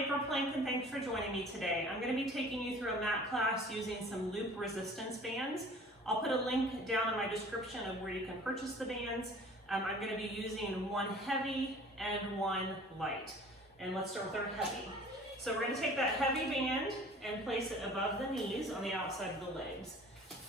April Plank, and thanks for joining me today. I'm going to be taking you through a mat class using some loop resistance bands. I'll put a link down in my description of where you can purchase the bands. I'm going to be using one heavy and one light. And let's start with our heavy. So we're going to take that heavy band and place it above the knees on the outside of the legs.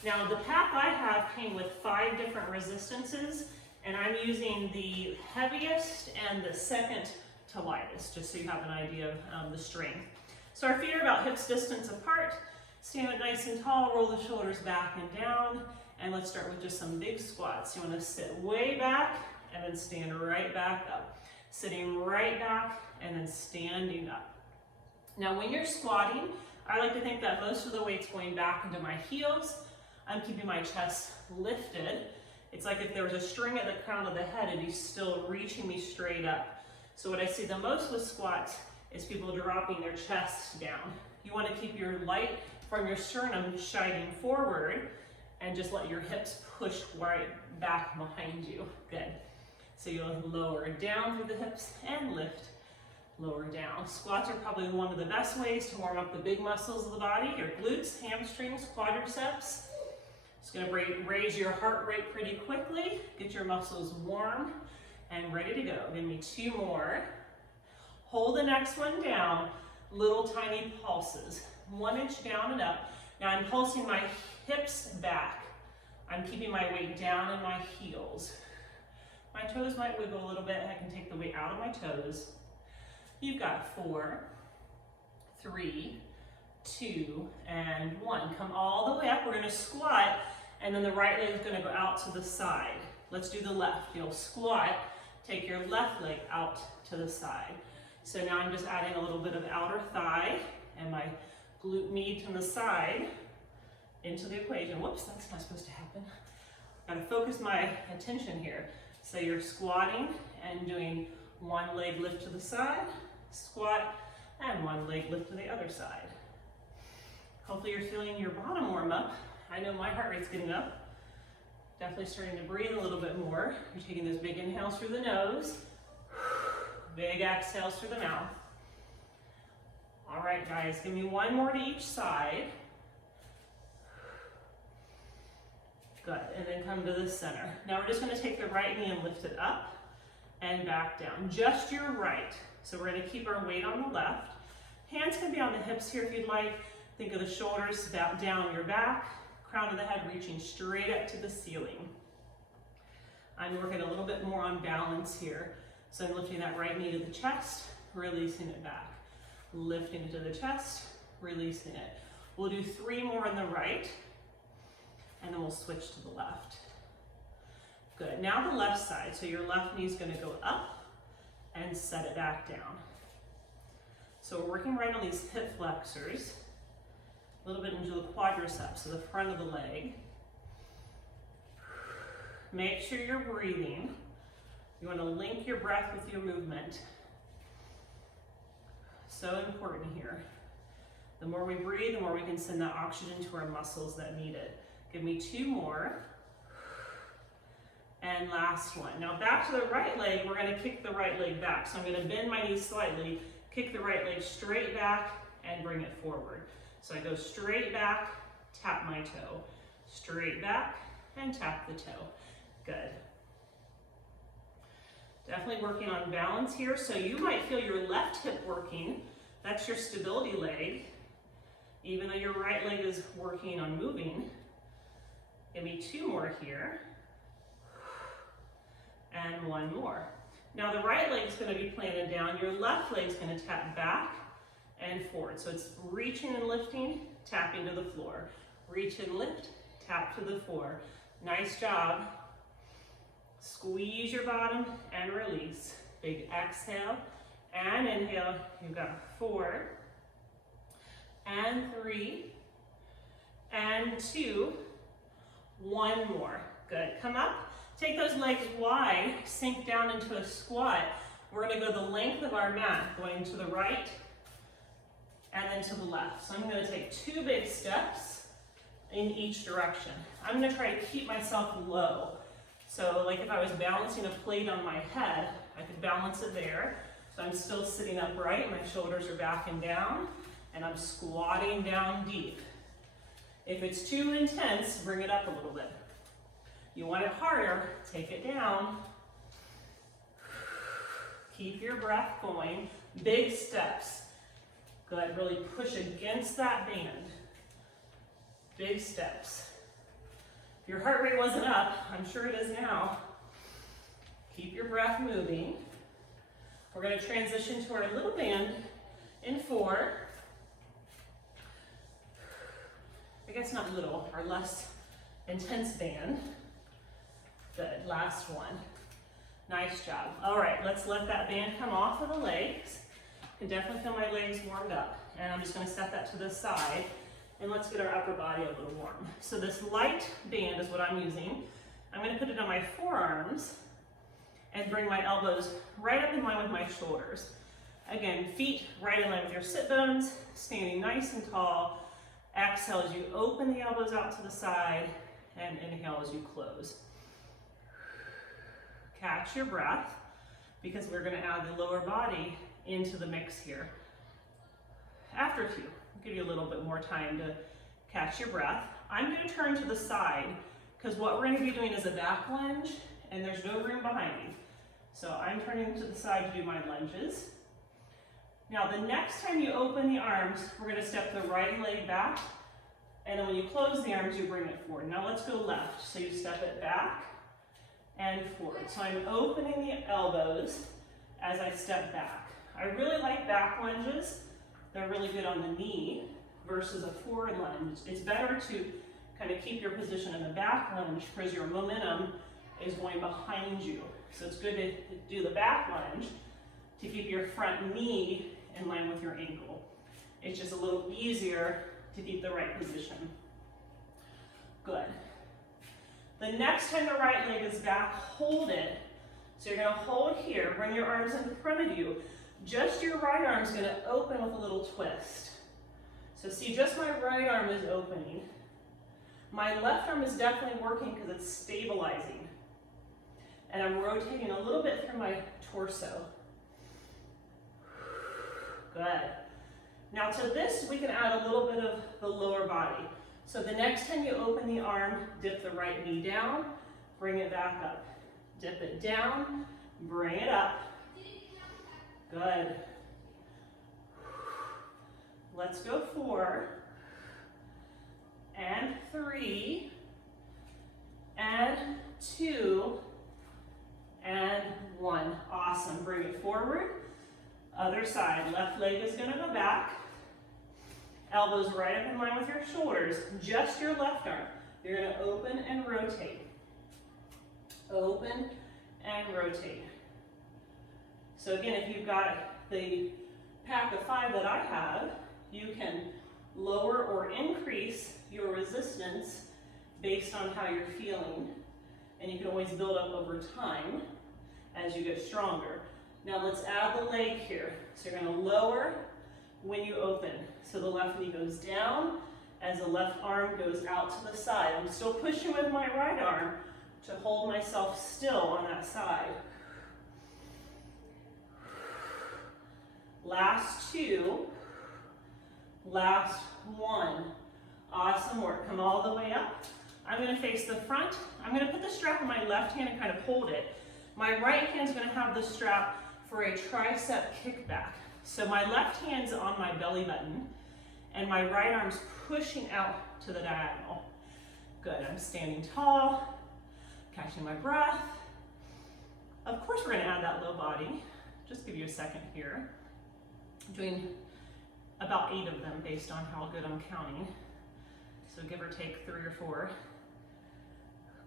Now the pack I have came with 5 different resistances, and I'm using the heaviest and the second to lightest, just so you have an idea of the strength. So our feet are about hips distance apart. Stand up nice and tall, roll the shoulders back and down, and let's start with just some big squats. You want to sit way back and then stand right back up. Sitting right back and then standing up. Now when you're squatting, I like to think that most of the weight's going back into my heels. I'm keeping my chest lifted. It's like if there was a string at the crown of the head, it'd be still reaching me straight up. So what I see the most with squats is people dropping their chest down. You want to keep your light from your sternum shining forward and just let your hips push right back behind you. Good. So you'll lower down through the hips and lift, lower down. Squats are probably one of the best ways to warm up the big muscles of the body, your glutes, hamstrings, quadriceps. It's going to raise your heart rate pretty quickly, get your muscles warm and ready to go. Give me 2 more. Hold the next one down, little tiny pulses. 1 inch down and up. Now I'm pulsing my hips back. I'm keeping my weight down in my heels. My toes might wiggle a little bit. I can take the weight out of my toes. You've got 4, 3, 2, and 1. Come all the way up. We're going to squat, and then the right leg is going to go out to the side. Let's do the left. You'll squat, take your left leg out to the side. So now I'm just adding a little bit of outer thigh and my glute med from the side into the equation. Whoops, that's not supposed to happen. I've got to focus my attention here. So you're squatting and doing 1 leg lift to the side, squat, and 1 leg lift to the other side. Hopefully you're feeling your bottom warm up. I know my heart rate's getting up. Definitely starting to breathe a little bit more. You're taking those big inhales through the nose, big exhales through the mouth. All right, guys, give me 1 more to each side. Good, and then come to the center. Now we're just gonna take the right knee and lift it up and back down. Just your right. So we're gonna keep our weight on the left. Hands can be on the hips here if you'd like. Think of the shoulders down your back. Crown of the head reaching straight up to the ceiling. I'm working a little bit more on balance here. So I'm lifting that right knee to the chest, releasing it back. Lifting it to the chest, releasing it. We'll do 3 more on the right, and then we'll switch to the left. Good, now the left side. So your left knee is gonna go up and set it back down. So we're working right on these hip flexors. A little bit into the quadriceps, so the front of the leg. Make sure you're breathing. You want to link your breath with your movement. So important here. The more we breathe, the more we can send that oxygen to our muscles that need it. Give me 2 more. And last one. Now back to the right leg, we're going to kick the right leg back. So I'm going to bend my knees slightly, kick the right leg straight back, and bring it forward. So I go straight back, tap my toe. Straight back, and tap the toe. Good. Definitely working on balance here. So you might feel your left hip working. That's your stability leg. Even though your right leg is working on moving. Give me 2 more here. And 1 more. Now the right leg is going to be planted down. Your left leg is going to tap back and forward. So it's reaching and lifting, tapping to the floor. Reach and lift, tap to the floor. Nice job. Squeeze your bottom and release. Big exhale and inhale. You've got 4 and 3 and 2. 1 more. Good. Come up. Take those legs wide. Sink down into a squat. We're going to go the length of our mat, going to the right and then to the left. So I'm going to take 2 big steps in each direction. I'm going to try to keep myself low. So like if I was balancing a plate on my head, I could balance it there. So I'm still sitting upright, my shoulders are back and down, and I'm squatting down deep. If it's too intense, bring it up a little bit. You want it harder, take it down. Keep your breath going. Big steps. Good, really push against that band. Big steps. If your heart rate wasn't up, I'm sure it is now, keep your breath moving. We're going to transition to our little band in 4. I guess not little, our less intense band. Good, last one. Nice job. All right, let's let that band come off of the legs. I can definitely feel my legs warmed up. And I'm just going to set that to the side. And let's get our upper body a little warm. So this light band is what I'm using. I'm going to put it on my forearms and bring my elbows right up in line with my shoulders. Again, feet right in line with your sit bones, standing nice and tall. Exhale as you open the elbows out to the side, and inhale as you close. Catch your breath, because we're going to add the lower body into the mix here. After a few, I'll give you a little bit more time to catch your breath. I'm going to turn to the side, because what we're going to be doing is a back lunge, and there's no room behind me. So I'm turning to the side to do my lunges. Now the next time you open the arms, we're going to step the right leg back, and then when you close the arms, you bring it forward. Now let's go left. So you step it back and forward. So I'm opening the elbows as I step back. I really like back lunges. They're really good on the knee versus a forward lunge. It's better to kind of keep your position in the back lunge because your momentum is going behind you. So it's good to do the back lunge to keep your front knee in line with your ankle. It's just a little easier to keep the right position. Good. The next time the right leg is back, hold it. So you're going to hold here, bring your arms in front of you. Just your right arm is going to open with a little twist. So see, just my right arm is opening. My left arm is definitely working because it's stabilizing. And I'm rotating a little bit through my torso. Good. Now to this, we can add a little bit of the lower body. So the next time you open the arm, dip the right knee down, bring it back up. Dip it down, bring it up. Good. Let's go 4, and 3, and 2, and 1. Awesome. Bring it forward. Other side. Left leg is going to go back. Elbows right up in line with your shoulders. Just your left arm. You're going to open and rotate. Open and rotate. So again, if you've got the pack of 5 that I have, you can lower or increase your resistance based on how you're feeling. And you can always build up over time as you get stronger. Now let's add the leg here. So you're going to lower when you open. So the left knee goes down as the left arm goes out to the side. I'm still pushing with my right arm to hold myself still on that side. Last 2. Last 1. Awesome work. Come all the way up. I'm going to face the front. I'm going to put the strap in my left hand and kind of hold it. My right hand's going to have the strap for a tricep kickback. So my left hand's on my belly button and my right arm's pushing out to the diagonal. Good. I'm standing tall, catching my breath. Of course we're going to add that low body. Just give you a second here. I'm doing about 8 of them based on how good I'm counting. So give or take 3 or 4.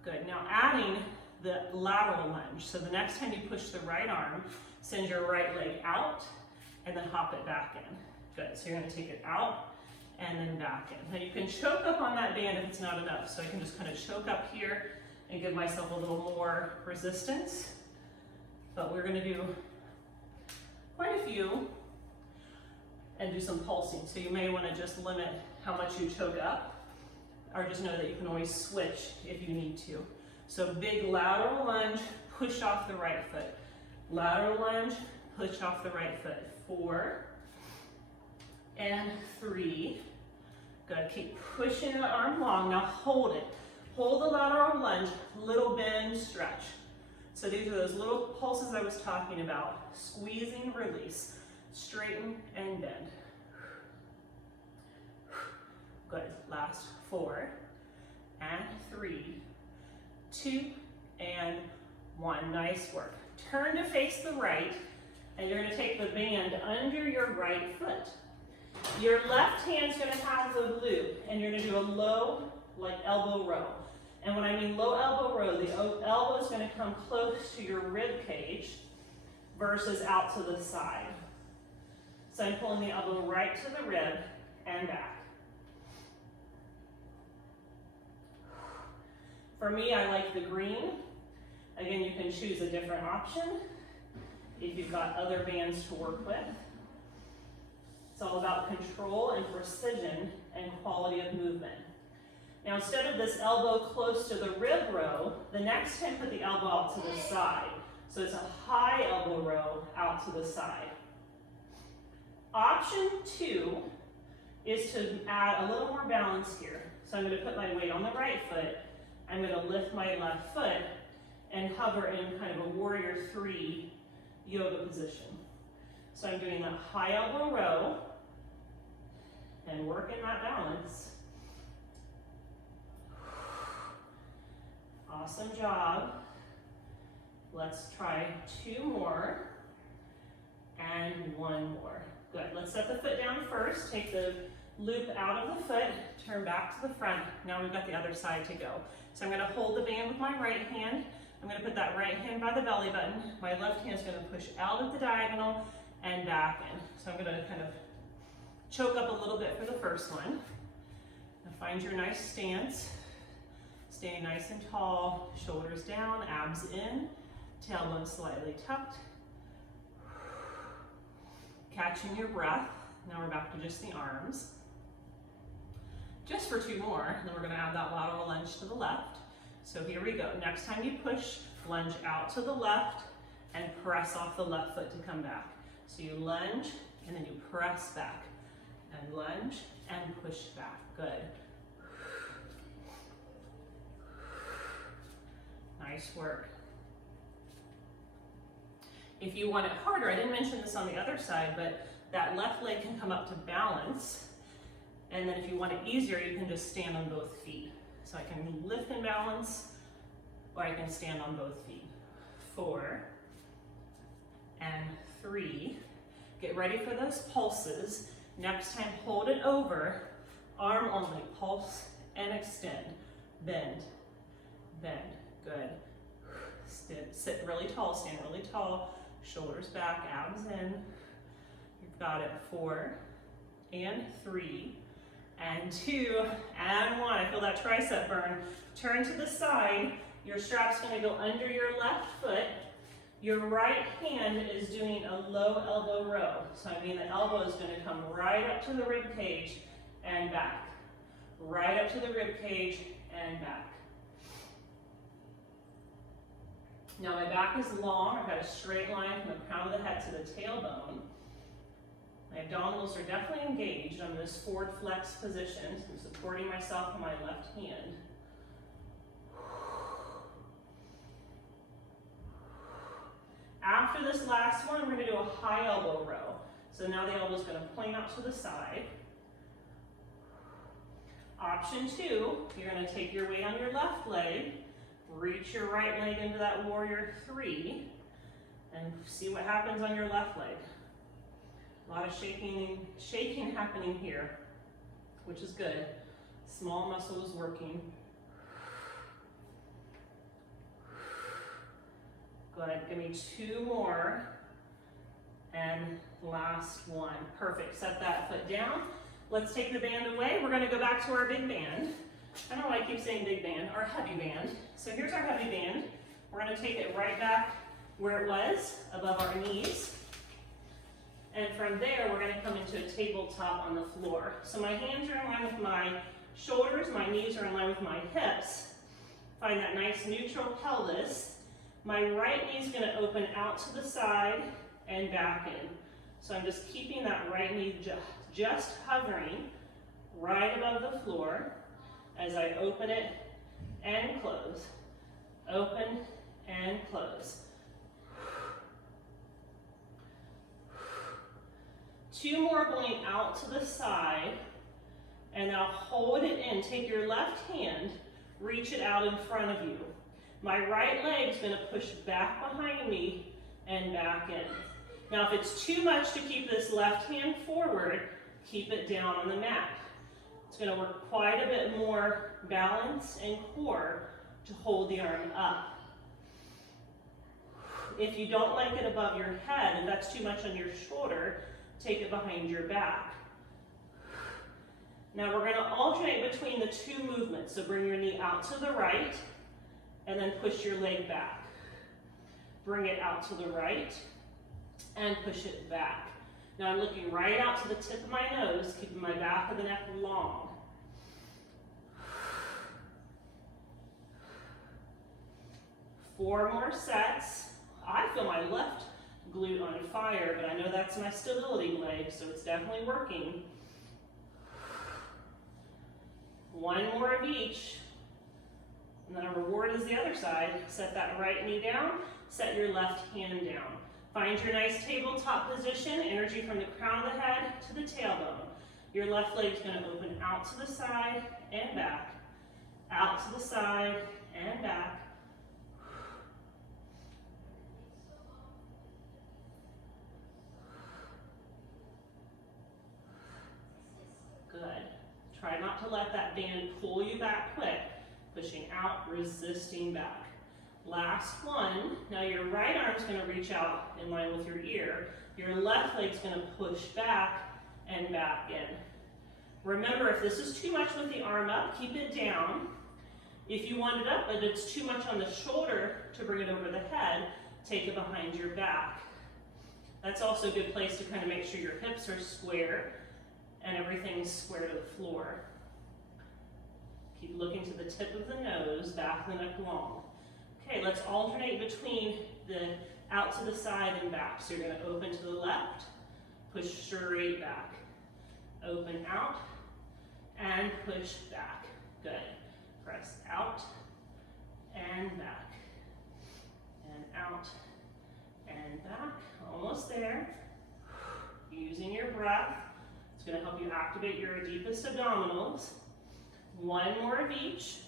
Good. Now adding the lateral lunge. So the next time you push the right arm, send your right leg out and then hop it back in. Good. So you're going to take it out and then back in. Now you can choke up on that band if it's not enough. So I can just kind of choke up here and give myself a little more resistance. But we're going to do quite a few and do some pulsing. So you may want to just limit how much you choke up, or just know that you can always switch if you need to. So big lateral lunge, push off the right foot. Lateral lunge, push off the right foot. 4 and 3. Good, keep pushing the arm long. Now hold it. Hold the lateral lunge, little bend, stretch. So these are those little pulses I was talking about. Squeezing, release, straighten and bend. Good, last 4 and 3, 2 and 1. Nice work. Turn to face the right, and you're gonna take the band under your right foot. Your left hand's gonna have the glute, and you're gonna do a low, like elbow row. And when I mean low elbow row, the elbow is gonna come close to your rib cage versus out to the side. So I'm pulling the elbow right to the rib and back. For me, I like the green. Again, you can choose a different option if you've got other bands to work with. It's all about control and precision and quality of movement. Now, instead of this elbow close to the rib row, the next time put the elbow out to the side. So it's a high elbow row out to the side. Option 2 is to add a little more balance here. So I'm going to put my weight on the right foot. I'm going to lift my left foot and hover in kind of a warrior 3 yoga position. So I'm doing that high elbow row and working that balance. Awesome job. Let's try 2 more and 1 more. Good, let's set the foot down first. Take the loop out of the foot, turn back to the front. Now we've got the other side to go. So I'm gonna hold the band with my right hand. I'm gonna put that right hand by the belly button. My left hand's gonna push out at the diagonal and back in. So I'm gonna kind of choke up a little bit for the first one. Now find your nice stance. Stay nice and tall, shoulders down, abs in, tailbone slightly tucked. Catching your breath. Now we're back to just the arms. Just for 2 more, then we're gonna add that lateral lunge to the left. So here we go. Next time you push, lunge out to the left and press off the left foot to come back. So you lunge and then you press back and lunge and push back. Good. Nice work. If you want it harder, I didn't mention this on the other side, but that left leg can come up to balance. And then if you want it easier, you can just stand on both feet. So I can lift and balance, or I can stand on both feet. 4 and 3. Get ready for those pulses. Next time, hold it over, arm only, pulse and extend. Bend, bend, good. Sit really tall, stand really tall, shoulders back, abs in. You've got it. 4 and 3 and 2 and 1. I feel that tricep burn. Turn to the side. Your strap's gonna go under your left foot. Your right hand is doing a low elbow row. So I mean the elbow is gonna come right up to the rib cage and back. Right up to the rib cage and back. Now my back is long. I've got a straight line from the crown of the head to the tailbone. My abdominals are definitely engaged. I'm in this forward flex position. So I'm supporting myself with my left hand. After this last one, we're going to do a high elbow row. So now the elbow is going to point out to the side. Option 2, you're going to take your weight on your left leg, reach your right leg into that warrior 3, and see what happens on your left leg. A lot of shaking happening here, which is good. Small muscles working. Good, give me 2 more, and last one. Perfect, set that foot down. Let's take the band away. We're gonna go back to our big band. I don't know why I keep saying big band, our heavy band. So here's our heavy band. We're gonna take it right back where it was, above our knees. And from there, we're gonna come into a tabletop on the floor. So my hands are in line with my shoulders, my knees are in line with my hips. Find that nice neutral pelvis. My right knee is gonna open out to the side and back in. So I'm just keeping that right knee just hovering right above the floor as I open it and close. Open and close. 2 more going out to the side, and now hold it in. Take your left hand, reach it out in front of you. My right leg's gonna push back behind me and back in. Now if it's too much to keep this left hand forward, keep it down on the mat. It's gonna work quite a bit more balance and core to hold the arm up. If you don't like it above your head and that's too much on your shoulder, take it behind your back. Now we're gonna alternate between the 2 movements. So bring your knee out to the right and then push your leg back. Bring it out to the right and push it back. Now I'm looking right out to the tip of my nose, keeping my back of the neck long. Four more sets. I feel my left glute on fire, but I know that's my stability leg, so it's definitely working. 1 more of each. And then a reward is the other side. Set that right knee down, set your left hand down. Find your nice tabletop position, energy from the crown of the head to the tailbone. Your left leg's gonna open out to the side and back, out to the side and back. Good. Try not to let that band pull you back quick. Pushing out, resisting back. Last one. Now your right arm's gonna reach out in line with your ear. Your left leg's gonna push back and back in. Remember, if this is too much with the arm up, keep it down. If you want it up, but it's too much on the shoulder to bring it over the head, take it behind your back. That's also a good place to kind of make sure your hips are square and everything's square to the floor. Keep looking to the tip of the nose, back of the neck long. Okay, let's alternate between the out to the side and back. So you're gonna open to the left, push straight back. Open out and push back. Good. Press out and back. And out and back. Almost there. Using your breath. It's gonna help you activate your deepest abdominals. 1 more of each.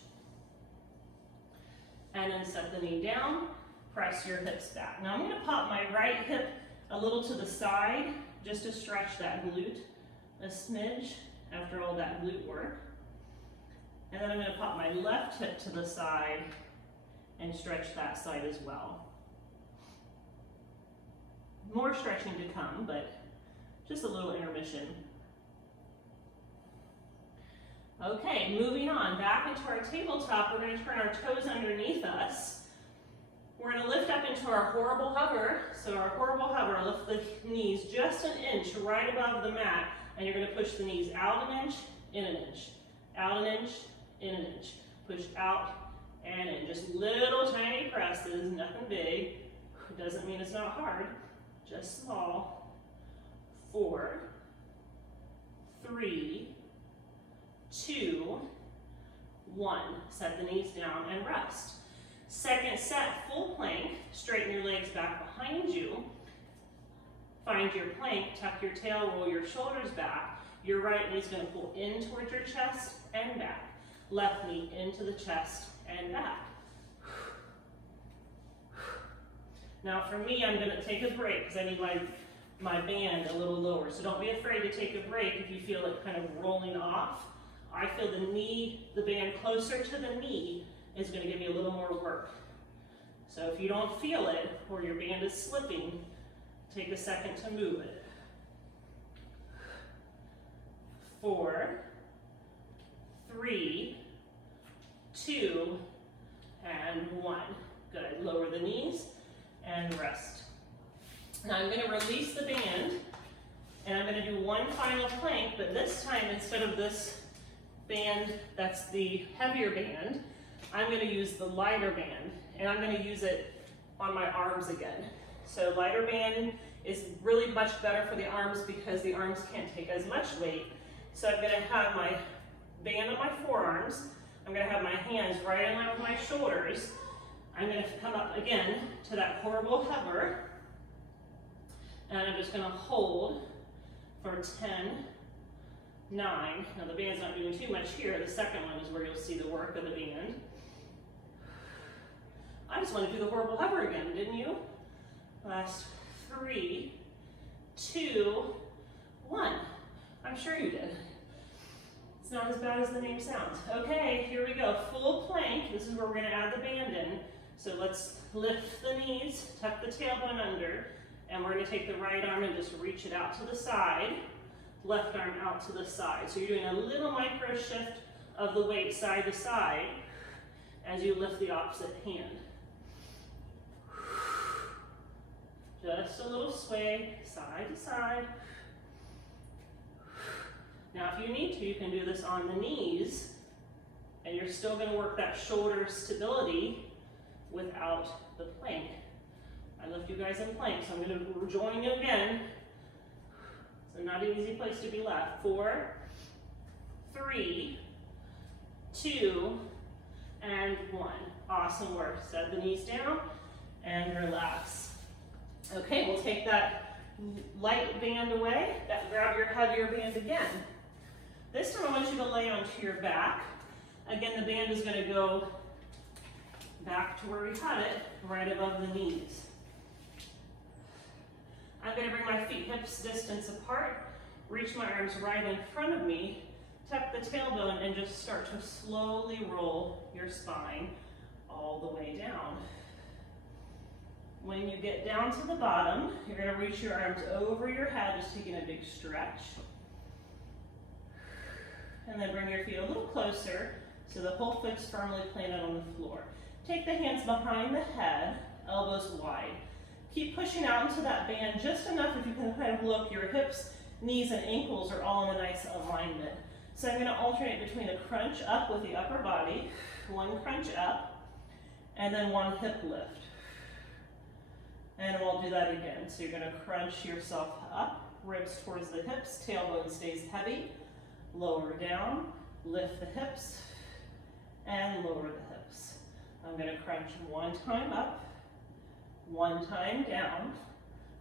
And then set the knee down, press your hips back. Now I'm gonna pop my right hip a little to the side just to stretch that glute a smidge after all that glute work. And then I'm gonna pop my left hip to the side and stretch that side as well. More stretching to come, but just a little intermission. Okay, moving on, back into our tabletop, we're gonna turn our toes underneath us. We're gonna lift up into our horrible hover. So our horrible hover, lift the knees just an inch right above the mat, and you're gonna push the knees out an inch, in an inch, out an inch, in an inch. Push out and in, just little tiny presses, nothing big. Doesn't mean it's not hard, just small. 4, 3, 2, 1. Set the knees down and rest. Second set, full plank. Straighten your legs back behind you. Find your plank, tuck your tail, roll your shoulders back. Your right knee is going to pull in towards your chest and back. Left knee into the chest and back. Now for me, I'm going to take a break because I need my band a little lower. So don't be afraid to take a break if you feel it kind of rolling off. I feel the band closer to the knee is going to give you a little more work. So if you don't feel it or your band is slipping, take a second to move it. 4, 3, 2, and 1. Good. Lower the knees and rest. Now I'm going to release the band and I'm going to do one final plank, but this time instead of this band that's the heavier band, I'm going to use the lighter band and I'm going to use it on my arms again. So lighter band is really much better for the arms because the arms can't take as much weight. So I'm gonna have my band on my forearms. I'm gonna have my hands right in line with my shoulders. I'm gonna come up again to that horrible hover. And I'm just gonna hold for 10, 9. Now the band's not doing too much here. The second one is where you'll see the work of the band. I just want to do the horrible hover again, didn't you? Last 3, 2, 1. I'm sure you did. It's not as bad as the name sounds. Okay, here we go. Full plank. This is where we're going to add the band in. So let's lift the knees, tuck the tailbone under, and we're going to take the right arm and just reach it out to the side. Left arm out to the side. So you're doing a little micro shift of the weight side to side as you lift the opposite hand. Just a little sway, side to side. Now if you need to, you can do this on the knees, and you're still going to work that shoulder stability without the plank. I lift you guys in plank, so I'm going to join you again. So not an easy place to be left. 4, 3, 2, and 1. Awesome work. Set the knees down and relax. Okay, we'll take that light band away. Grab your heavier band again. This time I want you to lay onto your back. Again, the band is going to go back to where we had it, right above the knees. I'm going to bring my feet hips distance apart, reach my arms right in front of me, tuck the tailbone, and just start to slowly roll your spine all the way down. When you get down to the bottom, you're going to reach your arms over your head, just taking a big stretch. And then bring your feet a little closer so the whole foot's firmly planted on the floor. Take the hands behind the head, elbows wide. Keep pushing out into that band just enough if you can kind of look, your hips, knees, and ankles are all in a nice alignment. So I'm going to alternate between a crunch up with the upper body, one crunch up, and then one hip lift. And we'll do that again. So you're going to crunch yourself up, ribs towards the hips, tailbone stays heavy, lower down, lift the hips, and lower the hips. I'm going to crunch one time up, one time down,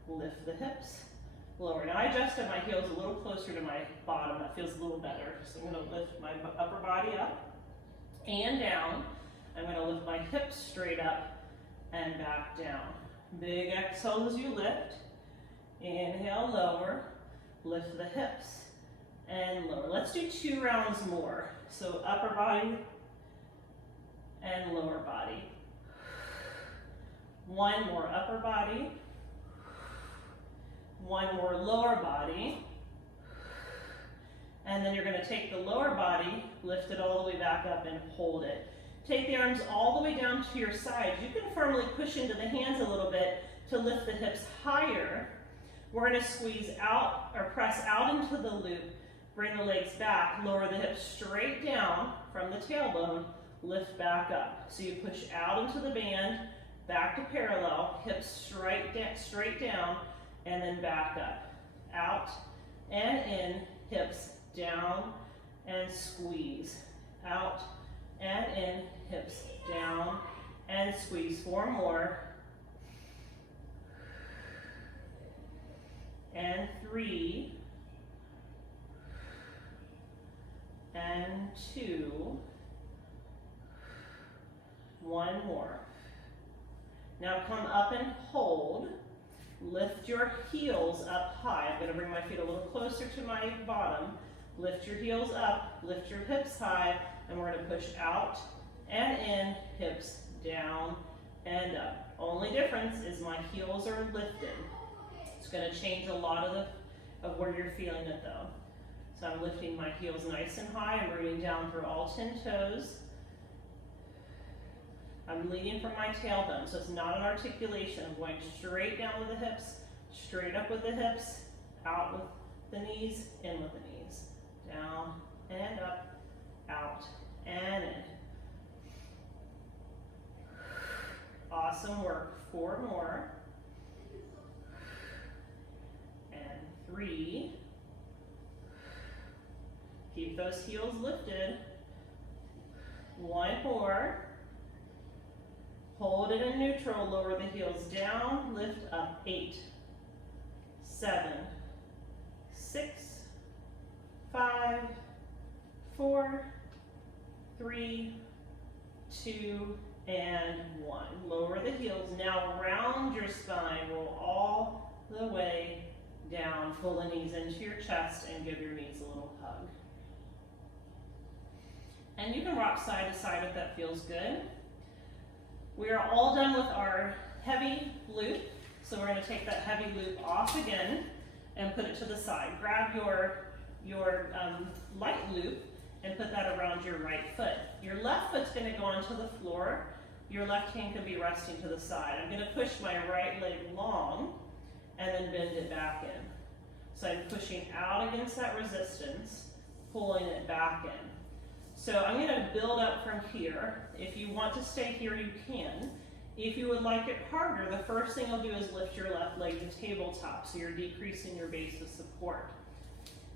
lift the hips, lower. Now I adjusted my heels a little closer to my bottom. That feels a little better. So I'm going to lift my upper body up and down. I'm going to lift my hips straight up and back down. Big exhale as you lift. Inhale, lower, lift the hips, and lower. Let's do 2 rounds more. So upper body and lower body. One more upper body. One more lower body. And then you're going to take the lower body, lift it all the way back up and hold it. Take the arms all the way down to your sides. You can firmly push into the hands a little bit to lift the hips higher. We're going to squeeze out or press out into the loop, bring the legs back, lower the hips straight down from the tailbone, lift back up. So you push out into the band, back to parallel, hips straight down, and then back up. Out and in, hips down and squeeze. Out and in, hips down and squeeze. 4 more. And 3. And 2. 1 more. Now come up and hold. Lift your heels up high. I'm going to bring my feet a little closer to my bottom. Lift your heels up, lift your hips high, and we're going to push out and in, hips down and up. Only difference is my heels are lifted. It's going to change a lot of where you're feeling it though. So I'm lifting my heels nice and high. I'm rooting down through all 10 toes. I'm leading from my tailbone, so it's not an articulation. I'm going straight down with the hips, straight up with the hips, out with the knees, in with the knees. Down and up, out and in. Awesome work. 4 more. 3. Keep those heels lifted. 1 more. Hold it in neutral, lower the heels down, lift up. 8, 7, 6, 5, 4, 3, 2, and 1. Lower the heels. Now round your spine, roll all the way down, pull the knees into your chest and give your knees a little hug. And you can rock side to side if that feels good. We are all done with our heavy loop, so we're going to take that heavy loop off again and put it to the side. Grab your light loop and put that around your right foot. Your left foot's going to go onto the floor. Your left hand can be resting to the side. I'm going to push my right leg long and then bend it back in. So I'm pushing out against that resistance, pulling it back in. So I'm going to build up from here. If you want to stay here, you can. If you would like it harder, the first thing you'll do is lift your left leg to tabletop, so you're decreasing your base of support.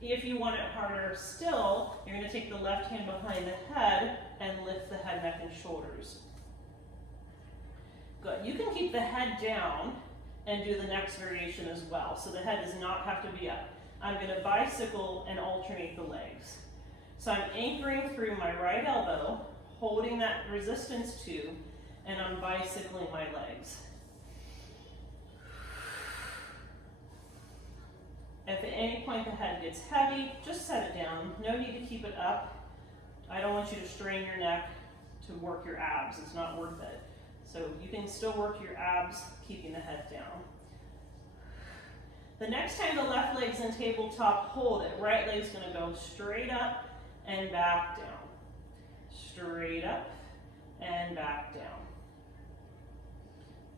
If you want it harder still, you're going to take the left hand behind the head and lift the head, neck, and shoulders. Good. You can keep the head down and do the next variation as well, so the head does not have to be up. I'm going to bicycle and alternate the legs. So I'm anchoring through my right elbow, holding that resistance tube, and I'm bicycling my legs. If at any point the head gets heavy, just set it down. No need to keep it up. I don't want you to strain your neck to work your abs. It's not worth it. So you can still work your abs, keeping the head down. The next time the left leg's in tabletop, hold it. Right leg's going to go straight up and back down. Straight up and back down.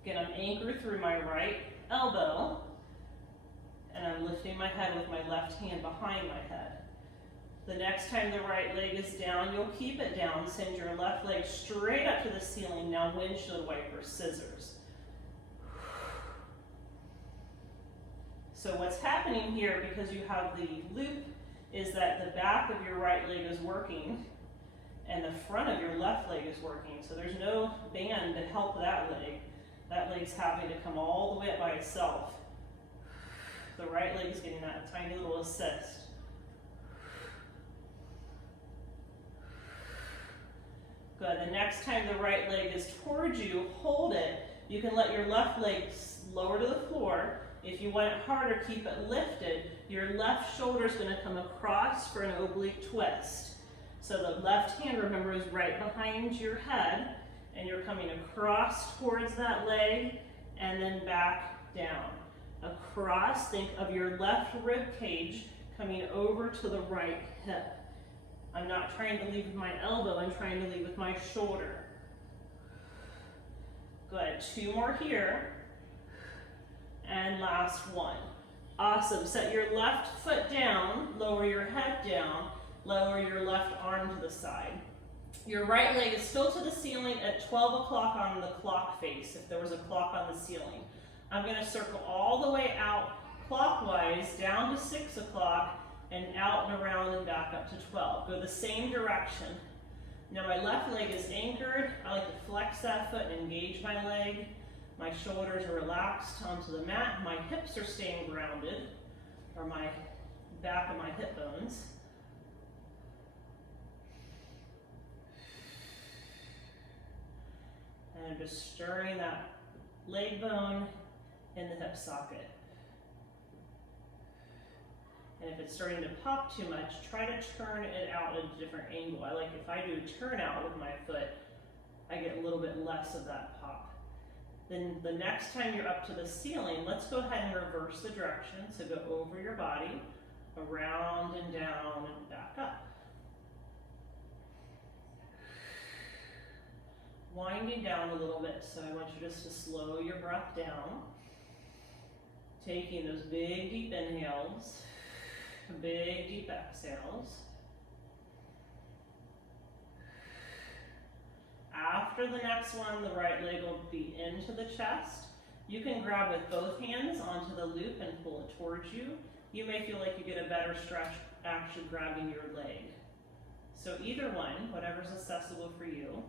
Again, I'm anchored through my right elbow, and I'm lifting my head with my left hand behind my head. The next time the right leg is down, you'll keep it down. Send your left leg straight up to the ceiling. Now windshield wiper scissors. So what's happening here, because you have the loop, is that the back of your right leg is working and the front of your left leg is working. So there's no band to help that leg. That leg's having to come all the way up by itself. The right leg is getting that tiny little assist. Good. The next time the right leg is towards you, hold it. You can let your left leg lower to the floor. If you want it harder, keep it lifted. Your left shoulder is going to come across for an oblique twist. So the left hand, remember, is right behind your head, and you're coming across towards that leg and then back down. Across, think of your left rib cage coming over to the right hip. I'm not trying to lead with my elbow, I'm trying to lead with my shoulder. Good, 2 more here. And last one. Awesome, set your left foot down, lower your head down, lower your left arm to the side. Your right leg is still to the ceiling at 12 o'clock on the clock face, if there was a clock on the ceiling. I'm going to circle all the way out clockwise down to 6 o'clock and out and around and back up to 12. Go the same direction. Now my left leg is anchored. I like to flex that foot and engage my leg. My shoulders are relaxed onto the mat. My hips are staying grounded, or my back of my hip bones. And I'm just stirring that leg bone in the hip socket. And if it's starting to pop too much, try to turn it out at a different angle. I like, if I do a turn out with my foot, I get a little bit less of that pop. Then the next time you're up to the ceiling, let's go ahead and reverse the direction. So go over your body, around and down and back up. Winding down a little bit, so I want you just to slow your breath down. Taking those big deep inhales, big deep exhales. After the next one, the right leg will be into the chest. You can grab with both hands onto the loop and pull it towards you. you may feel like you get a better stretch actually grabbing your leg. So either one, whatever's accessible for you.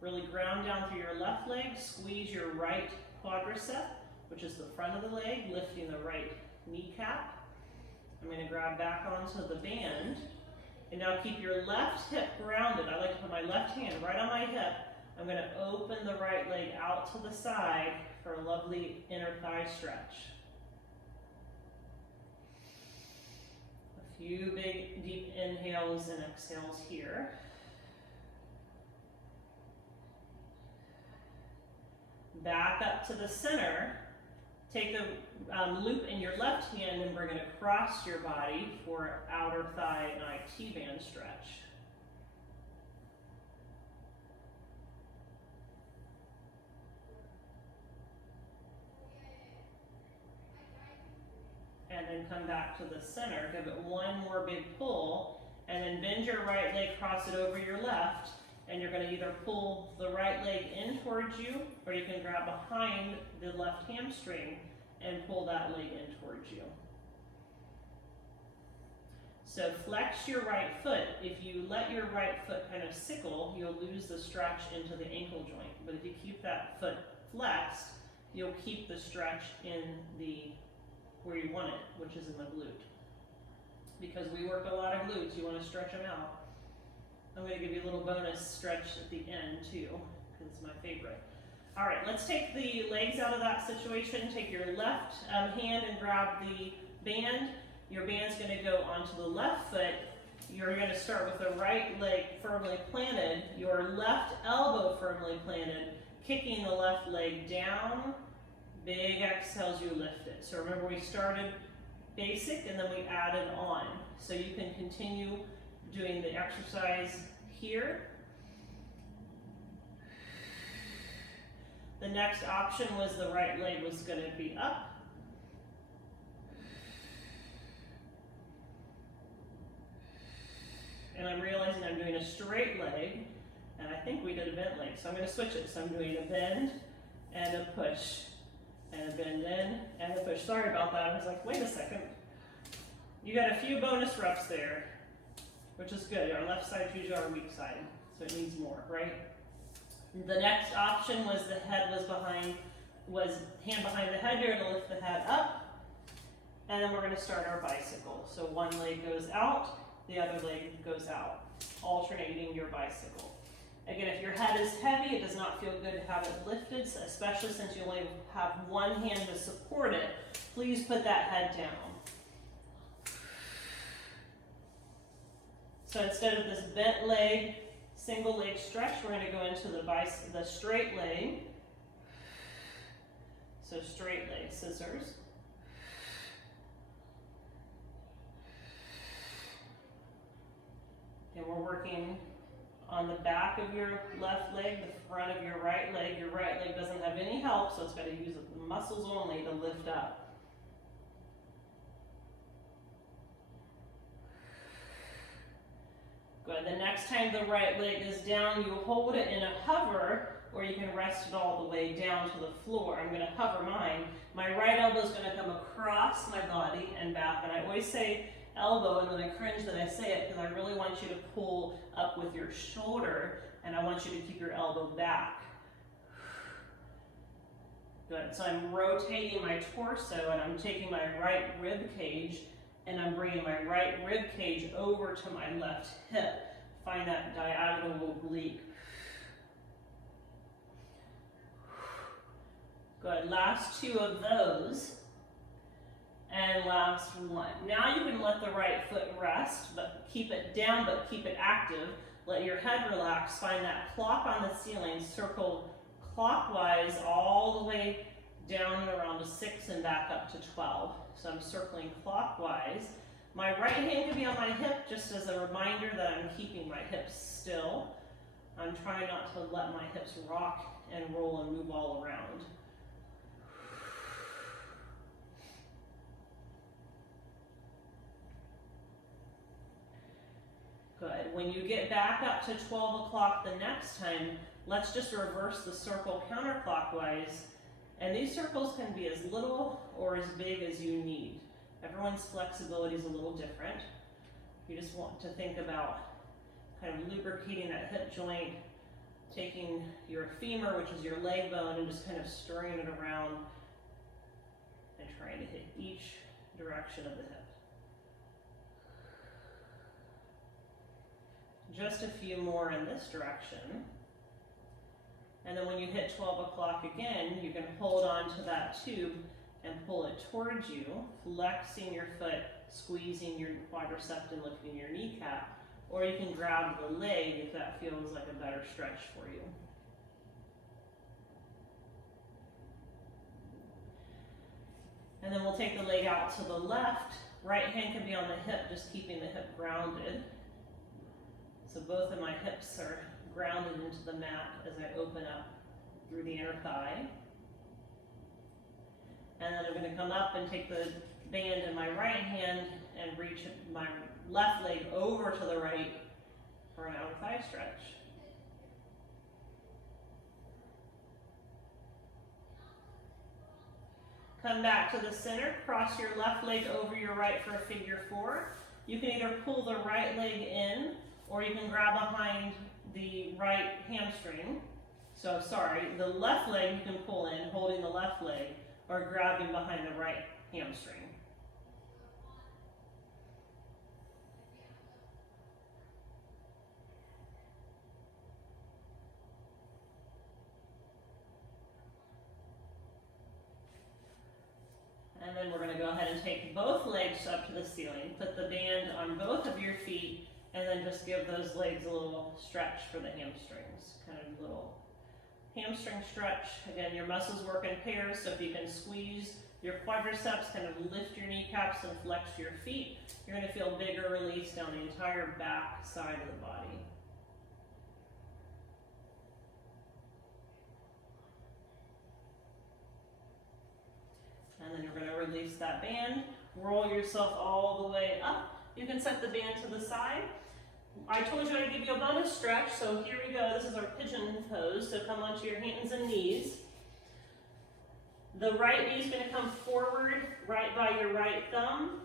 Really ground down through your left leg, squeeze your right quadricep, which is the front of the leg, lifting the right kneecap. I'm going to grab back onto the band, and now keep your left hip grounded. I like to put my left hand right on my hip. I'm going to open the right leg out to the side for a lovely inner thigh stretch. A few big, deep inhales and exhales here. Back up to the center. Take the loop in your left hand and bring it across your body for outer thigh and IT band stretch. And then come back to the center. Give it one more big pull, and then bend your right leg, cross it over your left, and you're going to either pull the right leg in towards you, or you can grab behind the left hamstring and pull that leg in towards you. So flex your right foot. If you let your right foot kind of sickle, you'll lose the stretch into the ankle joint. But if you keep that foot flexed, you'll keep the stretch in the where you want it, which is in the glute. Because we work a lot of glutes, you want to stretch them out. I'm going to give you a little bonus stretch at the end too, because it's my favorite. All right, let's take the legs out of that situation. Take your left hand and grab the band. Your band's going to go onto the left foot. You're going to start with the right leg firmly planted, your left elbow firmly planted, kicking the left leg down. Big exhales, you lift it. So remember, we started basic and then we added on. So you can continue doing the exercise here. The next option was the right leg was going to be up. And I'm realizing I'm doing a straight leg, and I think we did a bent leg, so I'm going to switch it. So I'm doing a bend and a push, and a bend in and a push. Sorry about that. I was like, wait a second. You got a few bonus reps there, which is good. Our left side is usually our weak side, so it needs more, right? The next option was the head was hand behind the head. You're going to lift the head up, and then we're going to start our bicycle. So one leg goes out, the other leg goes out, alternating your bicycle. Again, if your head is heavy, it does not feel good to have it lifted, especially since you only have one hand to support it. Please put that head down. So instead of this bent leg, single leg stretch, we're going to go into the straight leg. So straight leg scissors. And we're working on the back of your left leg, the front of your right leg. Your right leg doesn't have any help, so it's got to use the muscles only to lift up. Good. The next time the right leg is down, you hold it in a hover, or you can rest it all the way down to the floor. I'm going to hover mine. My right elbow is going to come across my body and back, and I always say elbow, and then I cringe that I say it because I really want you to pull up with your shoulder, and I want you to keep your elbow back. Good. So I'm rotating my torso, and I'm taking my right rib cage, and I'm bringing my right rib cage over to my left hip. Find that diagonal oblique. Good. Last two of those. And last one. Now you can let the right foot rest, but keep it down, but keep it active. Let your head relax. Find that clock on the ceiling. Circle clockwise all the way down and around to 6 and back up to 12. So I'm circling clockwise. My right hand can be on my hip just as a reminder that I'm keeping my hips still. I'm trying not to let my hips rock and roll and move all around. Good. When you get back up to 12 o'clock the next time, let's just reverse the circle counterclockwise. And these circles can be as little or as big as you need. Everyone's flexibility is a little different. You just want to think about kind of lubricating that hip joint, taking your femur, which is your leg bone, and just kind of stirring it around and trying to hit each direction of the hip. Just a few more in this direction. And then when you hit 12 o'clock again, you can hold on to that tube and pull it towards you, flexing your foot, squeezing your quadricep and lifting your kneecap. Or you can grab the leg if that feels like a better stretch for you. And then we'll take the leg out to the left. Right hand can be on the hip, just keeping the hip grounded. So both of my hips are grounded into the mat as I open up through the inner thigh. And then I'm going to come up and take the band in my right hand and reach my left leg over to the right for an outer thigh stretch. Come back to the center, cross your left leg over your right for a figure four. You can either pull the right leg in, or you can grab behind the right hamstring. So sorry, the left leg you can pull in, holding the left leg, or grabbing behind the right hamstring. And then we're going to go ahead and take both legs up to the ceiling, put the band on both of your feet, and then just give those legs a little stretch for the hamstrings. Kind of a little hamstring stretch. Again, your muscles work in pairs, so if you can squeeze your quadriceps, kind of lift your kneecaps and flex your feet, you're going to feel bigger release down the entire back side of the body. And then you're going to release that band, roll yourself all the way up. You can set the band to the side. I told you I'd give you a bonus stretch, so here we go. This is our pigeon pose, so come onto your hands and knees. The right knee is going to come forward right by your right thumb.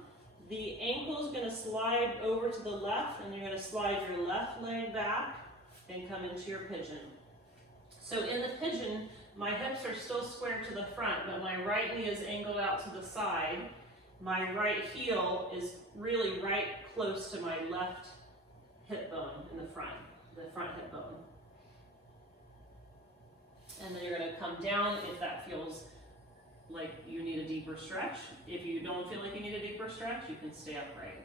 The ankle is going to slide over to the left, and you're going to slide your left leg back and come into your pigeon. So in the pigeon, my hips are still squared to the front, but my right knee is angled out to the side. My right heel is really right close to my left hip bone in the front hip bone. And then you're going to come down if that feels like you need a deeper stretch. If you don't feel like you need a deeper stretch, you can stay upright.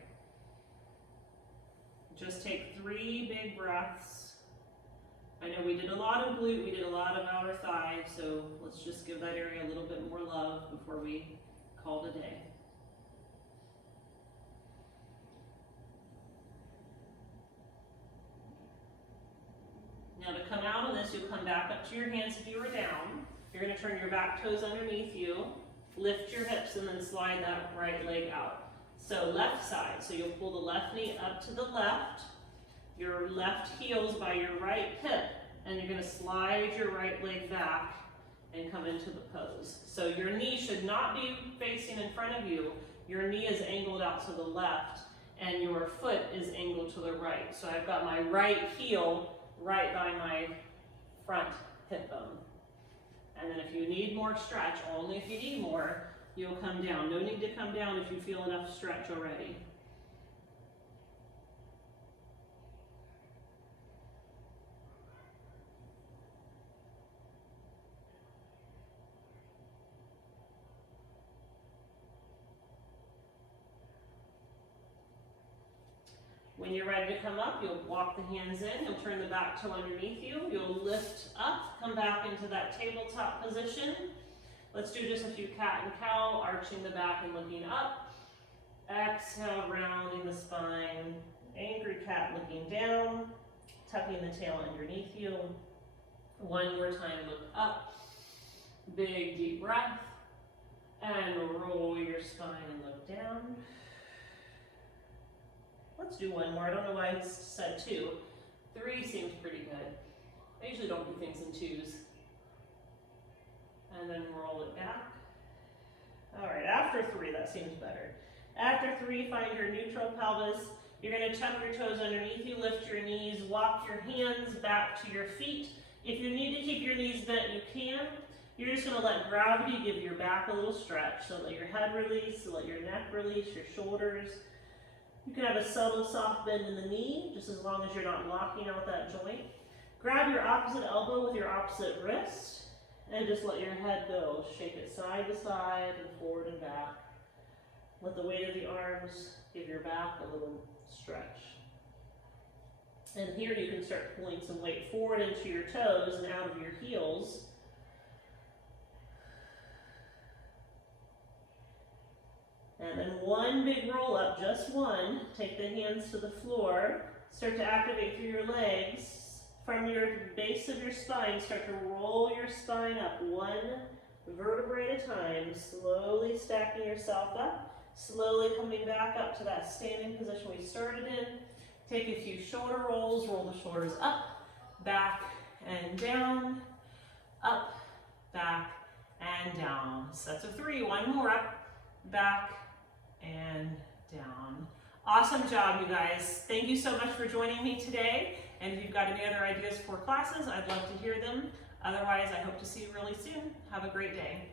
Just take 3 big breaths. I know we did a lot of glute, we did a lot of outer thigh, so let's just give that area a little bit more love before we call it a day. Now to come out of this, you'll come back up to your hands if you were down. You're going to turn your back toes underneath you, lift your hips, and then slide that right leg out. So left side, so you'll pull the left knee up to the left, your left heel's by your right hip, and you're going to slide your right leg back and come into the pose. So your knee should not be facing in front of you. Your knee is angled out to the left, and your foot is angled to the right. So I've got my right heel right by my front hip bone. And then if you need more stretch, only if you need more, you'll come down. No need to come down if you feel enough stretch already. When you're ready to come up, you'll walk the hands in, you'll turn the back toe underneath you, you'll lift up, come back into that tabletop position. Let's do just a few cat and cow, arching the back and looking up. Exhale, rounding the spine. Angry cat looking down, tucking the tail underneath you. One more time, look up. Big deep breath. And roll your spine and look down. Let's do one more. I don't know why I said 2. 3 seems pretty good. I usually don't do things in 2s. And then roll it back. All right, after 3, that seems better. After 3, find your neutral pelvis. You're going to tuck your toes underneath you, lift your knees, walk your hands back to your feet. If you need to keep your knees bent, you can. You're just going to let gravity give your back a little stretch. So let your head release, so let your neck release, your shoulders. You can have a subtle soft bend in the knee, just as long as you're not locking out that joint. Grab your opposite elbow with your opposite wrist, and just let your head go. Shake it side to side and forward and back. Let the weight of the arms give your back a little stretch. And here you can start pulling some weight forward into your toes and out of your heels. And then one big roll up, just one. Take the hands to the floor. Start to activate through your legs. From your base of your spine, start to roll your spine up one vertebrae at a time, slowly stacking yourself up, slowly coming back up to that standing position we started in. Take a few shoulder rolls, roll the shoulders up, back, and down, up, back, and down. Sets of 3, one more, up, back, and down. Awesome job, you guys. Thank you so much for joining me today. And if you've got any other ideas for classes, I'd love to hear them. Otherwise, I hope to see you really soon. Have a great day.